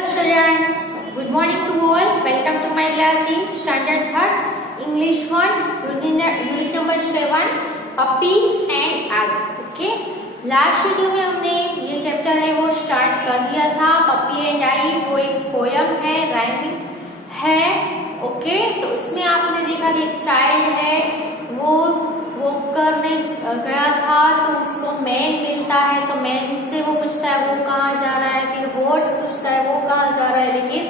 Students, good morning to all. Welcome to my class in Standard 3rd English 1 Unit number 7 Puppy and I. Okay. Last video में हमने ये chapter है वो start कर दिया था. पप्पी एंड आई वो एक पोयम है, राइमिंग है. ओके, तो उसमें आपने देखा कि एक चाइल्ड है वो वॉक करने गया था तो उसको मैन मिलता है. तो मैन से वो पूछता है वो कहाँ जा रहा है. फिर हॉर्स पूछता है वो कहाँ जा रहा है. लेकिन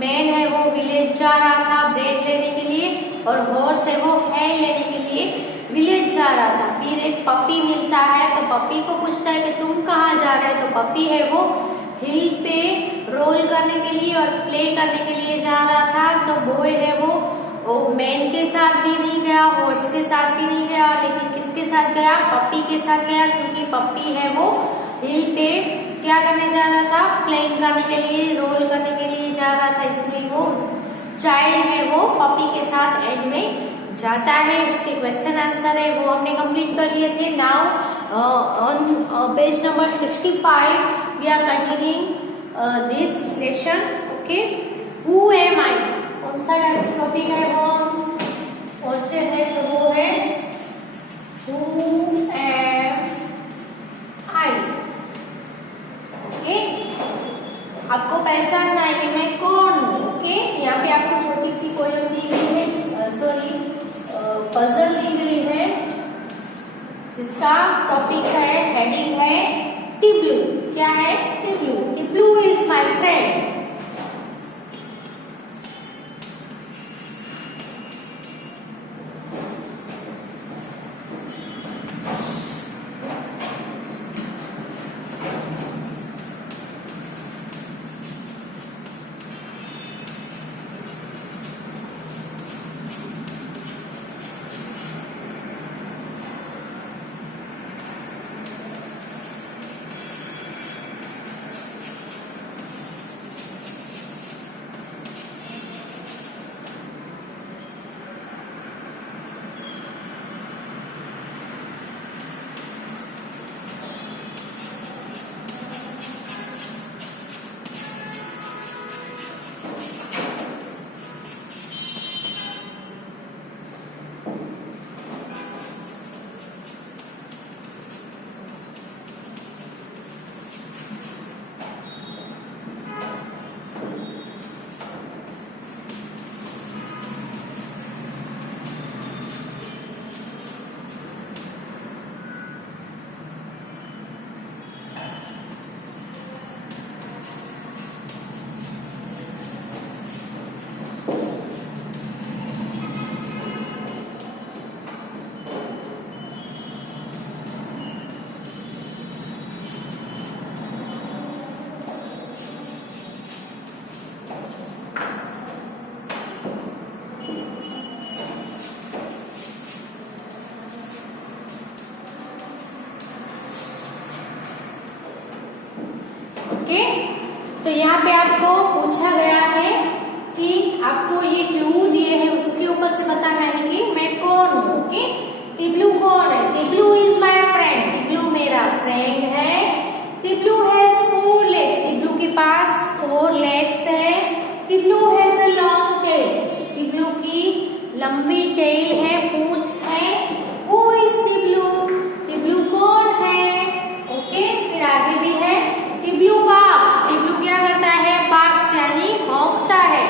मैन है वो विलेज जा रहा था ब्रेड लेने के लिए और हॉर्स है वो है लेने के लिए विलेज जा रहा था. फिर एक पपी मिलता है तो पपी को पूछता है कि तुम कहाँ जा रहे हो. तो पपी है वो हिल पे रोल करने के लिए और प्ले करने के लिए जा रहा था. तो बॉय है वो मैन के साथ भी नहीं गया, हॉर्स के साथ भी नहीं गया, लेकिन किसके साथ गया, पपी के साथ गया. क्योंकि पपी है वो हिल पे क्या करने जा रहा था, प्लेइंग करने के लिए, रोल करने के लिए जा रहा था. इसलिए वो चाइल्ड है वो पपी के साथ एंड में जाता है. इसके क्वेश्चन आंसर है वो हमने कंप्लीट कर लिए थे. Now on page number 65 we are continuing this lesson. Okay, who am I, कौन सा टॉपिक है वो पहुंचे हैं तो वो है हु एम आई. ओके, आपको पहचानना है कि मैं कौन हूँ. ओके, यहाँ पे आपको छोटी सी पोयम दी गई है, सॉरी पजल दी गई है जिसका टॉपिक है, हेडिंग है टिब्लू. क्या है? टिब्लू. टिब्लू इज माय फ्रेंड. ओके, तो यहाँ पे आपको पूछा गया है कि आपको ये क्लू दिए हैं उसके ऊपर से बताना है कि मैं कौन हूँ. ओके, टिब्लू कौन है? टिब्लू इज माय फ्रेंड. टिब्लू मेरा फ्रेंड है. टिब्लू हैज 4 legs. टिब्लू के पास 4 legs है. टिब्लू हैज अ लॉन्ग टेल. टिब्लू की लंबी टेल है, पूंछ है. Who is Tiblu? टिब्लू कौन है? ओके, फिर आगे भी है टिब्लू बार्क्स. टिब्लू क्या करता है? बार्क्स यानी भौंकता है.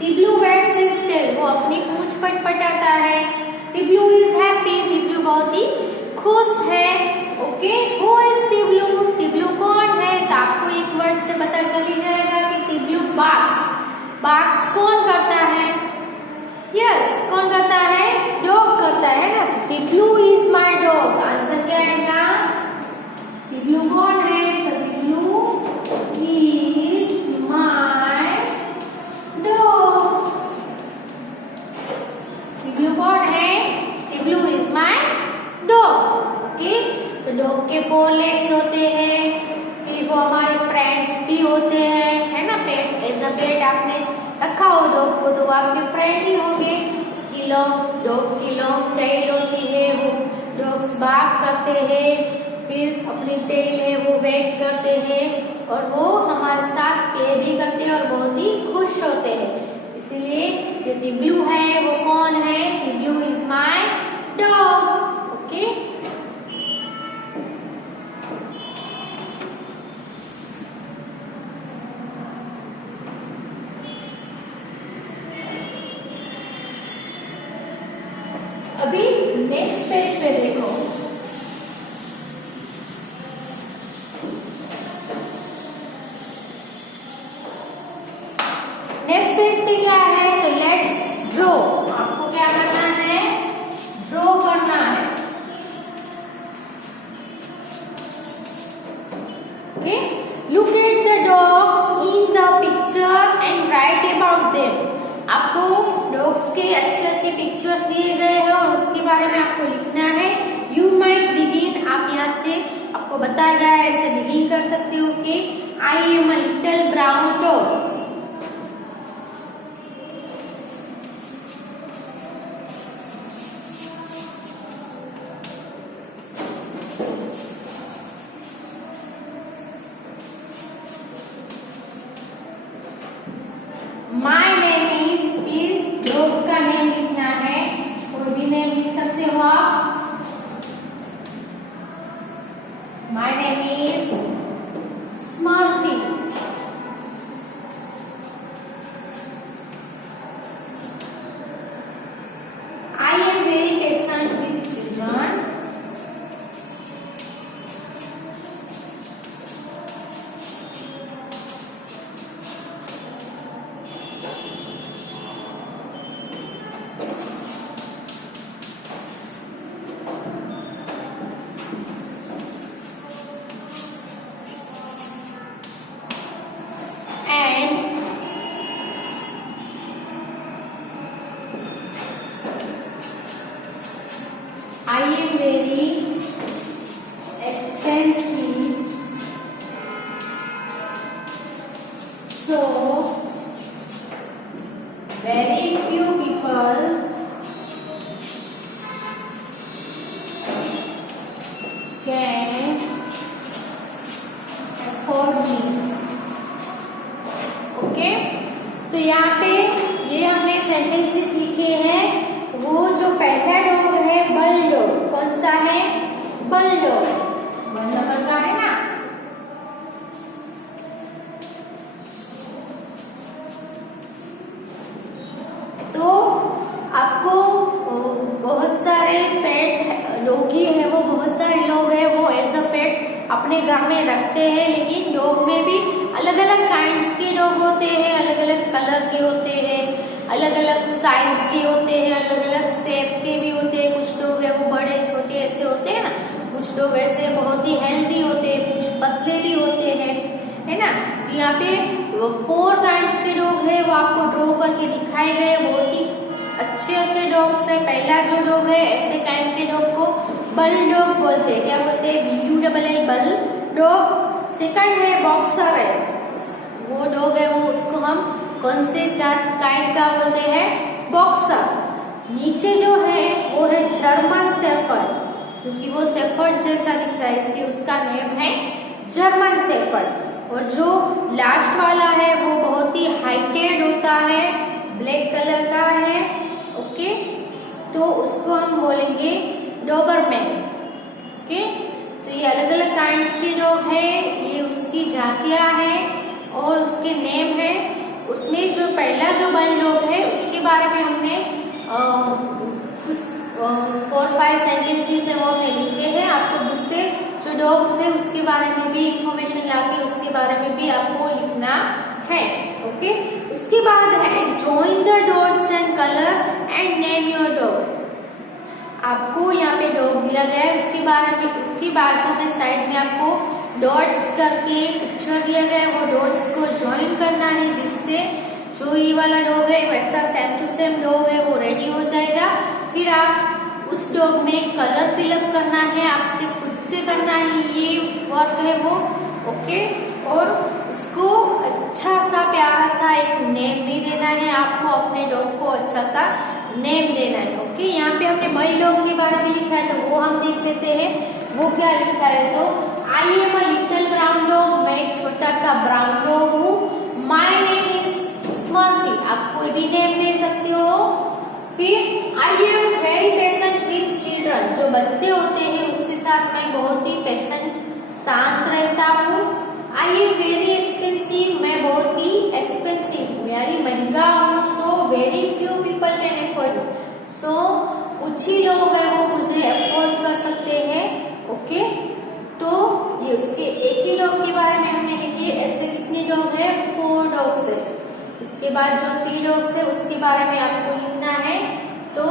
टिब्लू वेट्स हिज टेल. वो अपनी पूंछ पटपटाता है. टिब्लू इज हैप्पी. टिब्लू बहुत ही खुश है. Okay, who is Tiblu? Tiblu कौन है? तो आपको एक वर्ड से पता चल ही जाएगा कि टिब्लू बार्क्स. बार्क्स कौन करता है? यस, कौन करता है? डॉग करता है ना. टिब्लू इज माय डॉग. आंसर क्या आएगा? टिब्लू कौन है? तो टिब्लू इज माय डॉग. टिब्लू कौन है? टिब्लू इज माय डॉग. ओके, तो डॉग के 4 legs होते हैं. फिर वो हमारे फ्रेंड्स भी होते हैं, है ना. पेट, एज अ पेट आपने रखा हो डॉग को तो वो आपके फ्रेंड ही होंगे. डॉग की लॉन्ग टेल होती है. वो डॉग्स बार्क करते हैं. फिर अपनी टेल है वो वेग करते हैं और वो हमारे साथ प्ले भी करते नेक्स्ट पेज पे देखो, नेक्स्ट पेज पे क्या है, तो लेट्स ड्रॉ। आपको क्या करना है, ड्रॉ करना है। Okay, look at the dogs in the picture and right about them. आपको डॉग्स के अच्छे अच्छे पिक्चर्स दिए गए हैं और उसके बारे में आपको लिखना है। यू माइट बिगिन, आप यहाँ से आपको बताया गया है ऐसे बिगिन कर सकते हो कि I am a little brown dog. My name is, फिर डॉग का नेम लिखना है, कोई भी नेम लिख सकते हो आप। My name is Smurfy. I am very patient with children. I am very expensive, so very few people can afford me. Okay, तो यहाँ पे ये हमने सेंटेंसेस लिखे हैं। वो जो पहला डॉग है बल डॉग, कौन सा है, बल डॉग, 1 नंबर का है ना। तो आपको बहुत सारे पेट डॉगी है, वो बहुत सारे लोग हैं वो एज अ पेट अपने घर में रखते हैं, लेकिन डॉग में भी अलग अलग काइंड्स के डॉग होते हैं, अलग अलग कलर के होते हैं, अलग अलग साइज के होते हैं, अलग अलग शेप के भी होते हैं। कुछ लोग है वो बड़े छोटे ऐसे होते हैं ना, कुछ लोग ऐसे बहुत ही हेल्दी होते हैं, कुछ पतले भी होते हैं, है ना। यहाँ पे 4 काइंड्स के डॉग है वो आपको ड्रॉ करके दिखाए गए, बहुत ही अच्छे अच्छे डॉग्स है। पहला जो डॉग है ऐसे काइंड के डॉग को बल डॉग बोलते हैं, क्या बोलते हैं, BULL, बल डॉग। सेकंड है बॉक्सर है, वो डॉग है वो उसको हम कौन से जात काइंड का बोलते हैं, बॉक्सर। नीचे जो है वो है जर्मन शेफर्ड, क्योंकि वो शेफर्ड जैसा दिख रहा है इसलिए उसका नेम है जर्मन शेफर्ड। और जो लास्ट वाला है वो बहुत ही हाइटेड होता है, ब्लैक कलर का है। ओके, तो उसको हम बोलेंगे डोबरमैन। ओके, तो ये अलग अलग काइंड्स के डॉग है, ये उसकी जातियां हैं और उसके नेम है। उसमें जो पहला जो बल डॉग है उसके बारे में हमने कुछ 4-5 सेंटेंसेस है वो हमने लिखे हैं। आपको दूसरे जो डॉग्स है उसके बारे में भी इंफॉर्मेशन लाके उसके बारे में भी आपको लिखना है। ओके, उसके बाद है join the dots and colour and name your dog. आपको यहाँ पे डॉग दिया गया है, उसके बारे में उसकी बाजू में साइड में आपको डॉट्स करके पिक्चर दिया गया है, वो डॉट्स को ज्वाइन करना है जिससे जो ये वाला डॉग है वैसा सेम टू सेम डॉग है वो रेडी हो जाएगा। फिर आप उस डॉग में कलर फिलअप करना है, आपसे खुद से करना है, ये वर्क है वो। ओके, और उसको अच्छा सा प्यारा सा एक नेम भी देना है, आपको अपने डॉग को अच्छा सा नेम देना है। ओके, यहाँ पे हमने बल डॉग के बारे में लिखा है तो वो हम देख लेते हैं वो क्या लिखा है। तो आई am a little brown dog, मैं एक छोटा सा ब्राउन डॉग हूँ। माई नेम इज स्मर्फी, आप कोई भी नेम दे सकते हो। फिर आई am very patient with children, जो बच्चे होते हैं उसके साथ मैं बहुत ही पेशेंट शांत रहता हूँ। आई एम वेरी एक्सपेंसिव, मैं बहुत ही एक्सपेंसिव यानी महंगा हूँ। So very few people can afford, so कुछ ही लोग हैं वो मुझे अफोर्ड कर सकते हैं। ओके, तो ये उसके एक ही डॉग के बारे में हमने लिखी है। ऐसे कितने डॉग है? 4 डॉग्स है। उसके बाद जो 3 डॉग्स है उसके बारे में आपको लिखना है। तो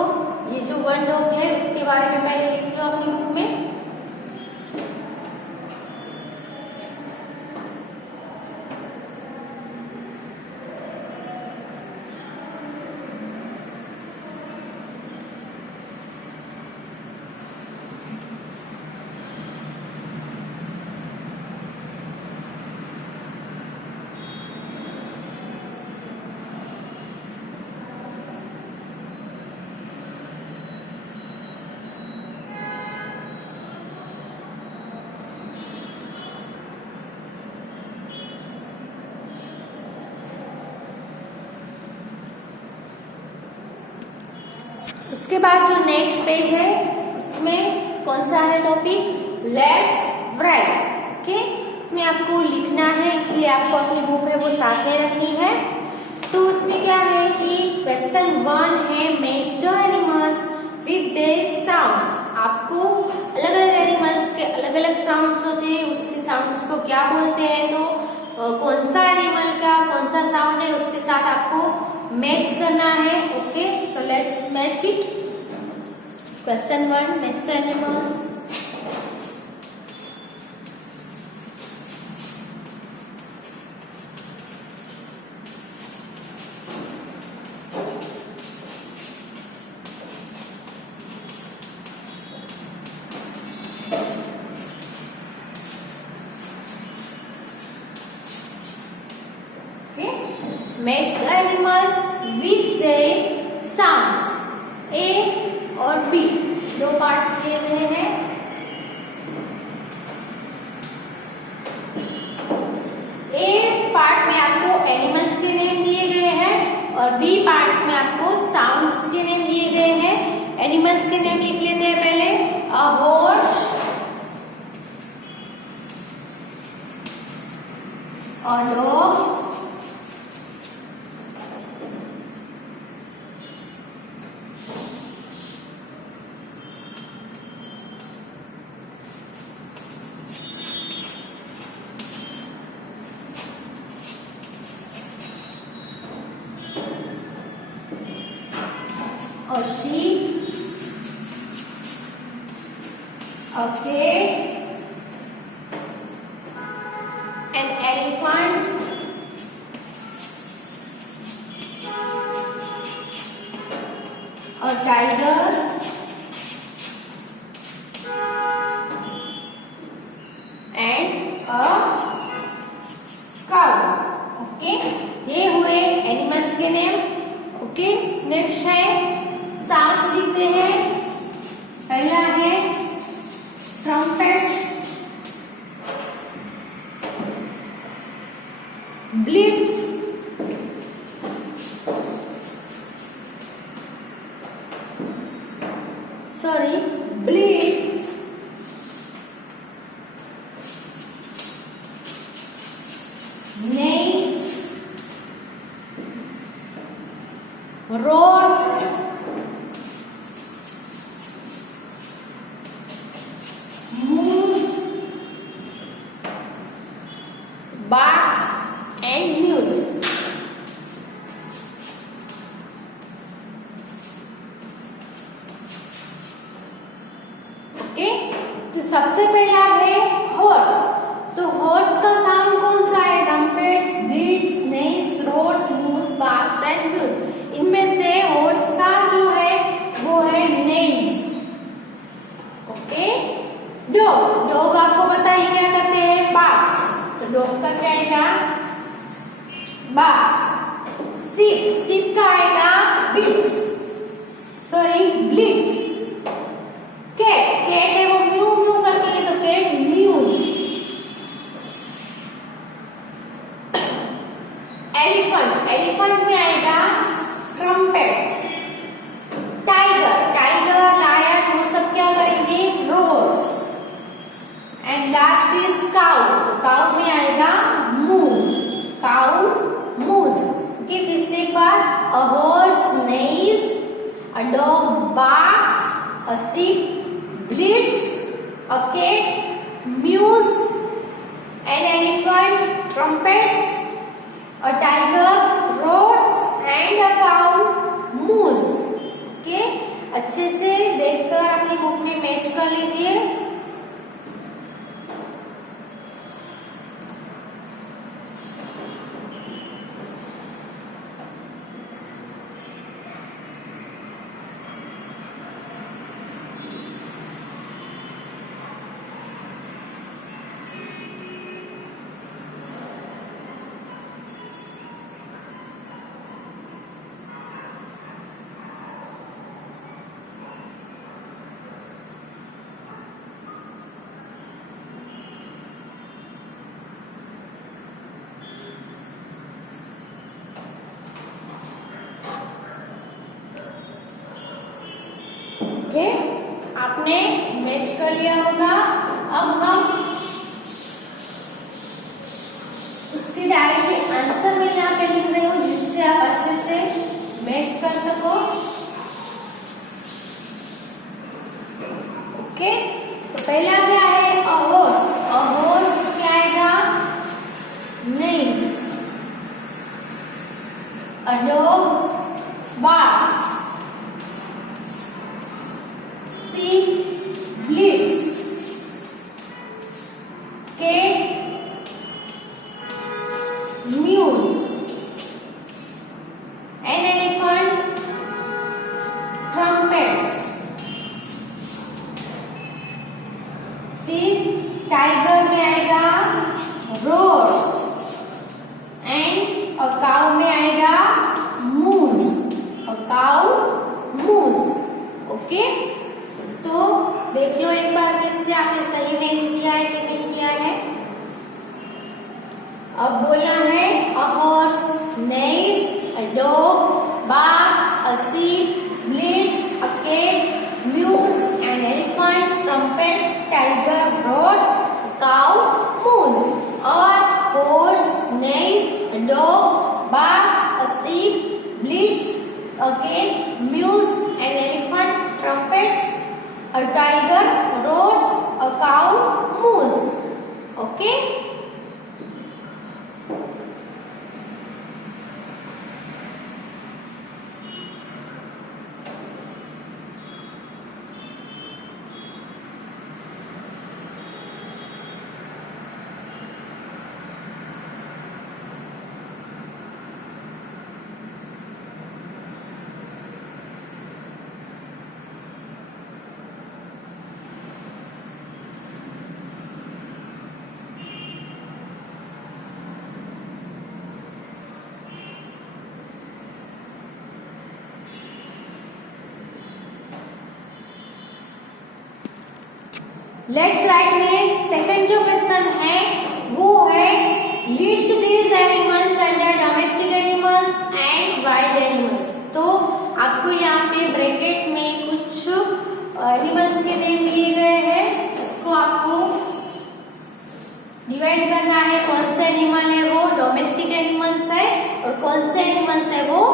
ये जो 1 डॉग है उसके बारे में पहले लिख लो अपनी बुक में। उसके बाद जो नेक्स्ट पेज है उसमें कौन सा है टॉपिक? Let's write. ओके, इसमें आपको लिखना है, इसलिए आपको अपनी बुक है वो साथ में रखनी है। तो उसमें क्या है कि क्वेश्चन 1 है match the animals with their sounds. आपको अलग अलग एनिमल्स के अलग अलग साउंड्स होते हैं, उसके साउंड्स को क्या बोलते हैं, तो कौन सा एनिमल का कौन सा साउंड है उसके साथ आपको मैच करना है। Okay, so let's match it. Question 1, match the animals. Match the animals with their sounds. A और B दो पार्ट्स दिए गए हैं। A पार्ट में आपको एनिमल्स के नेम दिए गए हैं और B पार्ट्स में आपको साउंड्स के नेम दिए गए हैं। एनिमल्स के नेम लिख लेते हैं पहले। A horse, a dog, a sheep, a cat, an elephant, a tiger, and a cow. Okay, ये हुए एनिमल्स के नेम। ओके, नेक्स्ट है साउंड्स लिखते हैं। पहला है trumpets, Blitz, Blitz, nails, roars, moves, barks and mews. Okay, तो सबसे पहला है हॉर्स। तो हॉर्स का साउंड कौन सा है? Trumpets, Blitz, nails, roars, moves, barks and blues. इनमें से हॉर्स का जो है वो है नेल्स। ओके, डॉग, डॉग आपको पता है क्या करते हैं? बार्क्स। तो डॉग का क्या आएगा? बार्क्स। सिप, सिप का आएगा bits, sorry bleats. Cat, cat है वो म्यू म्यू करती है तो कैट म्यूज। एलिफेंट, एलिफेंट में आएगा ट्रम्पेट्स। टाइगर, टाइगर, लायन, वो सब क्या करेंगे? Roars. And last is cow, तो काउ में आएगा मूज, काउ मूज। ओके, फिर से एक बार, a horse neighs, a dog barks, sheep bleats, a cat mews, an elephant trumpets, a tiger roars and a cow moos. Okay, अच्छे से देखकर अपनी बुक में मैच कर लीजिए. ओके, आपने मैच कर लिया होगा. अब हम उसके डायरेक्टली आंसर में यहाँ पे लिख रही हूँ जिससे आप अच्छे से मैच कर सको. ओके, तो पहला क्या है? A horse. अ हॉर्स क्या आएगा? Names. A dog barks. Sheep bleats. Cat mews. An elephant trumpets. फिर टाइगर में आएगा roars. एंड अ काउ में आएगा moos. A cow moos. Okay, तो देख लो एक बार फिर से आपने सही मैच किया है कि नहीं किया है. अब बोलना है a horse neighs, a dog barks, a sheep bleats, a cat mews, an elephant trumpets, tiger roars, a cow moos. और horse neighs, a dog barks, a sheep bleats, a cat mews, an elephant trumpets, a tiger roars, a cow moos. Okay? Let's write में second जो question है वो है list these animals under domestic animals and wild animals. तो आपको यहाँ पे bracket में कुछ एनिमल्स के नेम दिए गए हैं. उसको आपको डिवाइड करना है. कौन से एनिमल है वो डोमेस्टिक एनिमल्स है और कौन से एनिमल्स है वो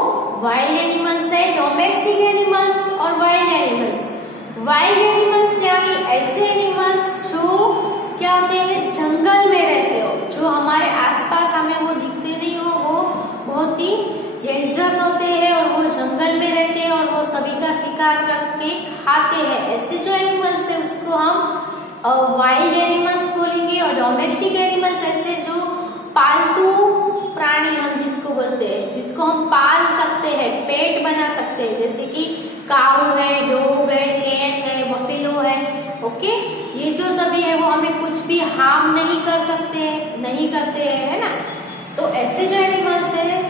वाइल्ड एनिमल्स है. डोमेस्टिक एनिमल्स और वाइल्ड एनिमल्स. वाइल्ड एनिमल्स यानी ऐसे एनिमल्स जो क्या होते हैं जंगल में रहते हो, जो हमारे आसपास हमें वो दिखते नहीं हो, वो बहुत ही डेंजरस होते हैं और वो जंगल में रहते हैं और वो सभी का शिकार करके खाते हैं. ऐसे जो एनिमल्स है उसको हम वाइल्ड एनिमल्स बोलेंगे. और डोमेस्टिक एनिमल्स ऐसे जो पालतू प्राणी हम जिसको बोलते हैं, जिसको हम पाल सकते हैं, पेट बना सकते हैं, जैसे कि काऊ है, डॉग है, कैट है, बफेलो है. ओके, ये जो सभी है वो हमें कुछ भी हार्म नहीं कर सकते, नहीं करते हैं, है ना. तो ऐसे जो एनिमल्स है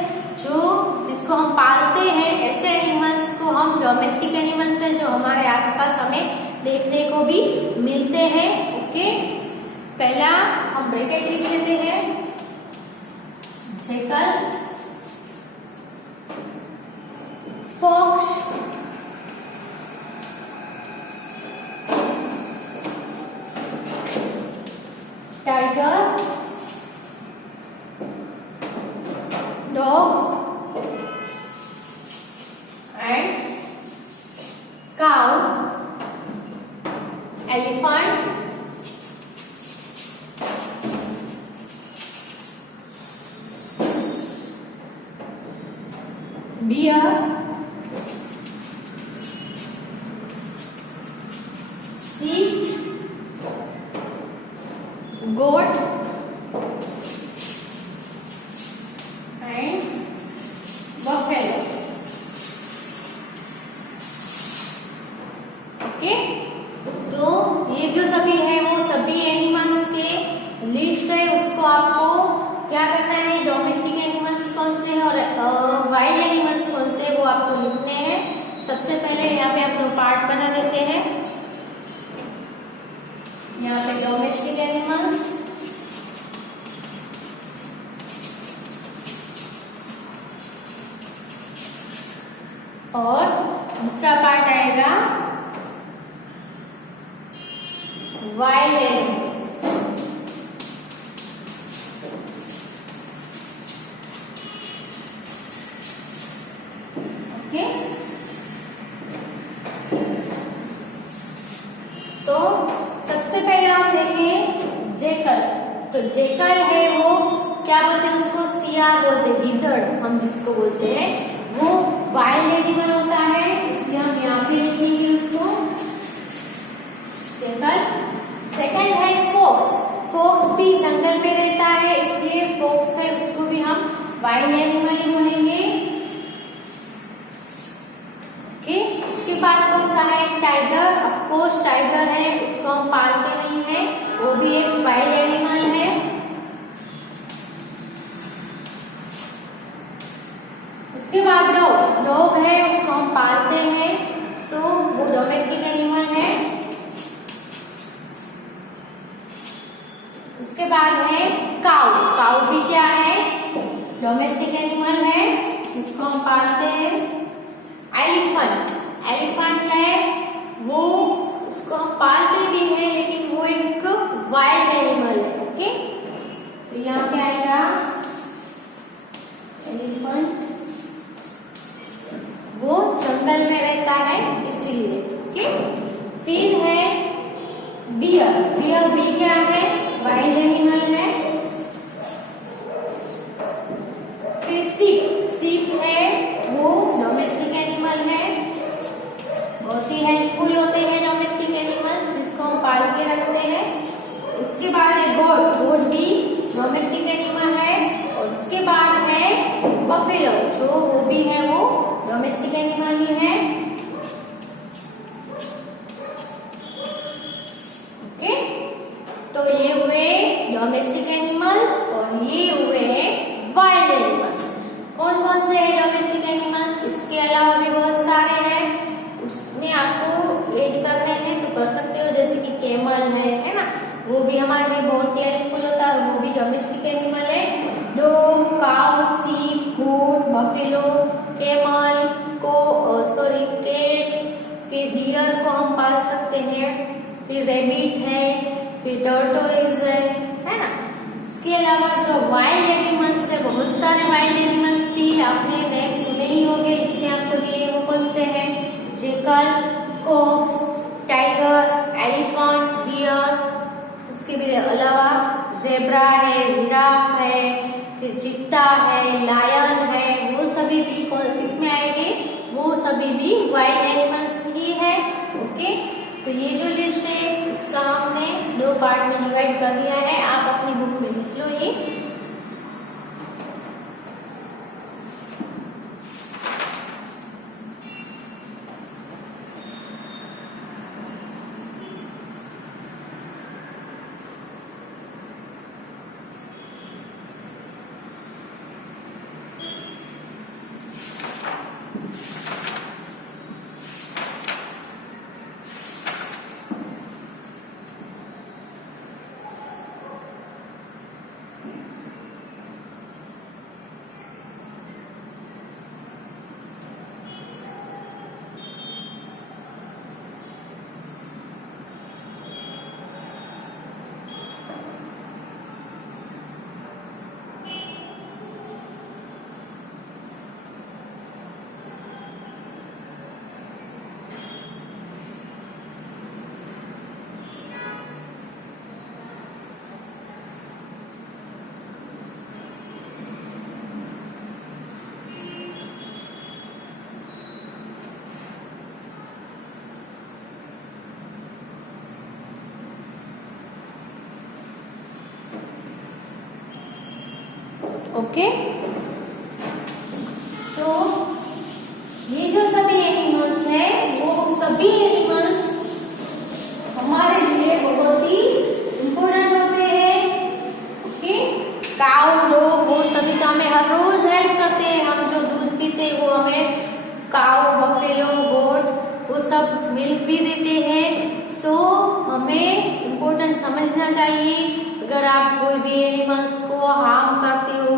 जो जिसको हम पालते हैं, ऐसे एनिमल्स को हम डोमेस्टिक एनिमल्स है जो हमारे आसपास हमें देखने को भी मिलते हैं. ओके, पहला हम ब्रैकेट लिख लेते हैं. Jackal, fox, tiger, dog and cow bear, sheep, goat and buffalo. Okay, तो ये जो सभी है वो सभी एनिमल्स के लिस्ट है, उसको आपको क्या करना है, डोमेस्टिक एनिमल्स कौन से हैं और वाइल्ड एनिमल्स कौन से हैं वो आपको लिखने हैं। सबसे पहले यहाँ पे हम दो पार्ट बना देते हैं। यहाँ पे डोमेस्टिक एनिमल्स और दूसरा पार्ट आएगा वाइल्ड एनिमल्स। ओके, तो सबसे पहले हम देखें जेकल। तो जेकल है वो क्या बोलते हैं, उसको सियार बोलते हैं, गीदड़ हम जिसको बोलते हैं, वो वाइल्ड एनिमल होता है, इसलिए हम यहाँ पे लिखेंगे उसको जेकल। सेकंड है फोक्स। फोक्स भी जंगल में रहता है, इसलिए फोक्स है उसको भी हम वाइल्ड एनिमल ही बोलेंगे। ओके, इसके बाद कौन सा है, टाइगर। ऑफ कोर्स टाइगर है, उसको हम पालते नहीं है, वो भी एक वाइल्ड एनिमल है। उसके बाद डॉग। डॉग है, उसको हम पालते हैं, सो वो डोमेस्टिक एनिमल है। उसके बाद है काऊ। काऊ भी क्या है, डोमेस्टिक एनिमल है, इसको हम पालते हैं। एलिफेंट। एलिफेंट है वो, उसको हम पालते भी हैं, लेकिन वो एक वाइल्ड एनिमल है। ओके, तो यहाँ पे आएगा एलिफेंट, वो जंगल में रहता है इसीलिए। ओके, फिर है बियर। बियर भी क्या है, वाइल्ड एनिमल है। फिर सीप। सीप है वो डोमेस्टिक एनिमल है, बहुत ही हेल्पफुल होते हैं डोमेस्टिक एनिमल्स, जिसको हम पाल के रखते हैं। उसके बाद है गोट। गोट भी डोमेस्टिक एनिमल है। और उसके बाद है बफेलो, जो वो भी है वो डोमेस्टिक एनिमल ही है। ओके, तो ये हुए डोमेस्टिक एनिमल्स और ये हुए वाइल्ड एनिमल्स। कौन कौन से हैं डोमेस्टिक एनिमल्स, इसके अलावा भी बहुत सारे हैं, उसमें आपको ऐड करने हैं तो कर सकते हो, जैसे कि कैमल है ना, वो भी हमारे लिए बहुत ही हेल्पफुल होता है, वो भी डोमेस्टिक एनिमल है। डॉग, काऊ, शीप, गोट, बफेलो, कैमल को कैट, फिर डियर को हम पाल सकते हैं, फिर रेबिट है, फिर टर्टोइज है ना। इसके अलावा जो वाइल्ड एनिमल्स है, बहुत सारे वाइल्ड एनिमल्स भी आपने नेम सुने ही होंगे, इसमें आपको दिए वो कौन से हैं, jackal, fox, tiger, elephant, deer. इसके भी अलावा जेब्रा है, जिराफ है, फिर चीता है, लायन है, वो सभी भी इसमें आएंगे, वो सभी भी वाइल्ड एनिमल्स ही है। ओके, तो ये जो लिस्ट है इसका हमने दो पार्ट में डिवाइड कर दिया है, आप अपनी बुक में लिख लो ये। ओके। तो ये जो सभी एनिमल्स है वो सभी एनिमल्स हमारे लिए बहुत ही इम्पोर्टेंट होते हैं। ओके, काऊ डॉग वो सभी तो हमें हर रोज हेल्प करते हैं। हम जो दूध पीते हैं वो हमें काऊ, बफेलो, गोट वो सब मिल्क भी देते हैं। सो हमें इम्पोर्टेंट समझना चाहिए। अगर आप कोई भी एनिमल्स को हार्म करते हो,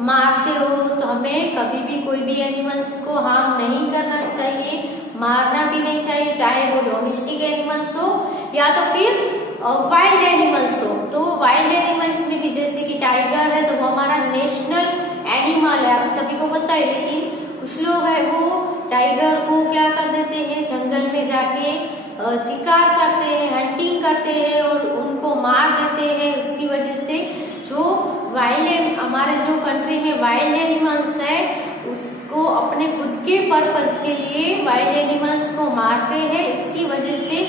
मारते हो, तो हमें कभी भी कोई भी एनिमल्स को हार्म नहीं करना चाहिए, मारना भी नहीं चाहिए, चाहे वो डोमेस्टिक एनिमल्स हो या तो फिर वाइल्ड एनिमल्स हो। तो वाइल्ड एनिमल्स में भी जैसे कि टाइगर है तो वो हमारा नेशनल एनिमल है, आप सभी को पता है। लेकिन कुछ लोग है वो टाइगर को क्या कर देते हैं, जंगल में जाके शिकार करते हैं, हंटिंग करते हैं और उनको मार देते हैं। उसकी वजह से जो वाइल्ड हमारे जो कंट्री में वाइल्ड एनिमल्स है उसको अपने खुद के पर्पस के लिए वाइल्ड एनिमल्स को मारते हैं। इसकी वजह से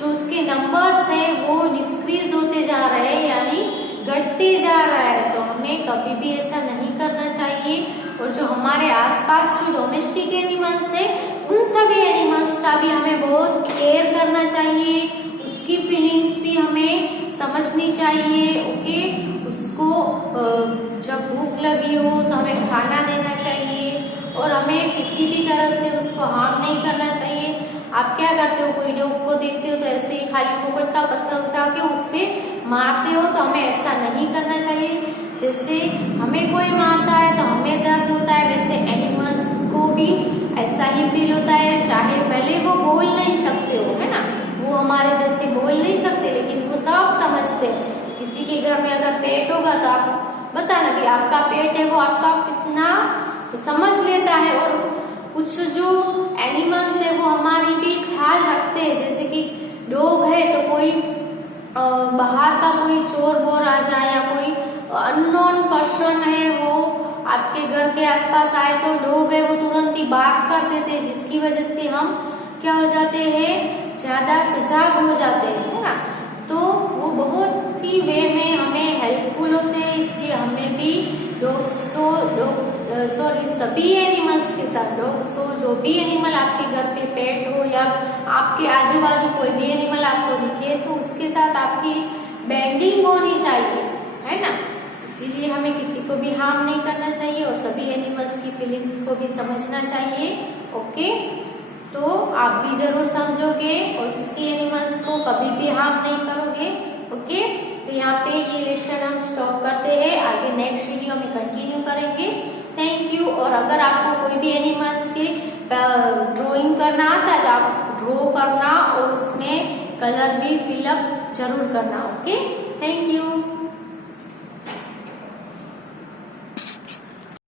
जो उसके नंबर्स है वो डिक्रीज होते जा रहे हैं, यानी घटते जा रहा है। तो हमें कभी भी ऐसा नहीं करना चाहिए। और जो हमारे आसपास जो डोमेस्टिक एनिमल्स है उन सभी एनिमल्स का भी हमें बहुत केयर करना चाहिए, उसकी फीलिंग्स भी हमें समझनी चाहिए। ओके, उसको जब भूख लगी हो तो हमें खाना देना चाहिए और हमें किसी भी तरह से उसको हार्म नहीं करना चाहिए। आप क्या करते हो, कोई डॉग को देखते हो तो ऐसे ही खाली फोकट का पत्थर उठा के उस पर मारते हो, तो हमें ऐसा नहीं करना चाहिए। जैसे हमें कोई मारता है तो हमें दर्द होता है, वैसे एनिमल्स को भी ऐसा ही फील होता है। चाहे भले वो बोल नहीं सकते हो, है ना, वो हमारे जैसे बोल नहीं सकते, लेकिन वो सब समझते हैं। किसी के घर में अगर पेट होगा तो आप बताना कि आपका पेट है वो आपका कितना समझ लेता है। और कुछ जो एनिमल्स है वो हमारी भी ख्याल रखते हैं। जैसे कि डॉग है तो कोई बाहर का कोई चोर बोर आ जाए या कोई अननोन पर्सन है वो आपके घर के आसपास आए तो डॉग है वो तुरंत ही बार्क कर देते हैं, जिसकी वजह से हम क्या हो जाते हैं, ज्यादा सजग हो जाते हैं, है ना। तो वो बहुत ही वे में हमें हेल्पफुल होते हैं। इसलिए हमें भी डॉग्स को सभी एनिमल्स के साथ डॉग्स हो, जो भी एनिमल आपके घर पे पेट हो या आपके आजू बाजू कोई भी एनिमल आपको दिखे तो उसके साथ आपकी बैंडिंग होनी चाहिए, है ना। इसीलिए हमें किसी को भी हार्म नहीं करना चाहिए और सभी एनिमल्स की फीलिंग्स को भी समझना चाहिए। ओके, तो आप भी जरूर समझोगे और किसी एनिमल्स को कभी भी हार्म नहीं करोगे। ओके, तो यहाँ पे ये लेसन हम स्टॉप करते हैं, आगे नेक्स्ट वीडियो में कंटिन्यू करेंगे। Thank you. और अगर आपको कोई भी एनिमल्स के ड्राइंग करना आता है तो आप ड्रॉ करना और उसमें कलर भी फिलअप जरूर करना। Okay, thank you.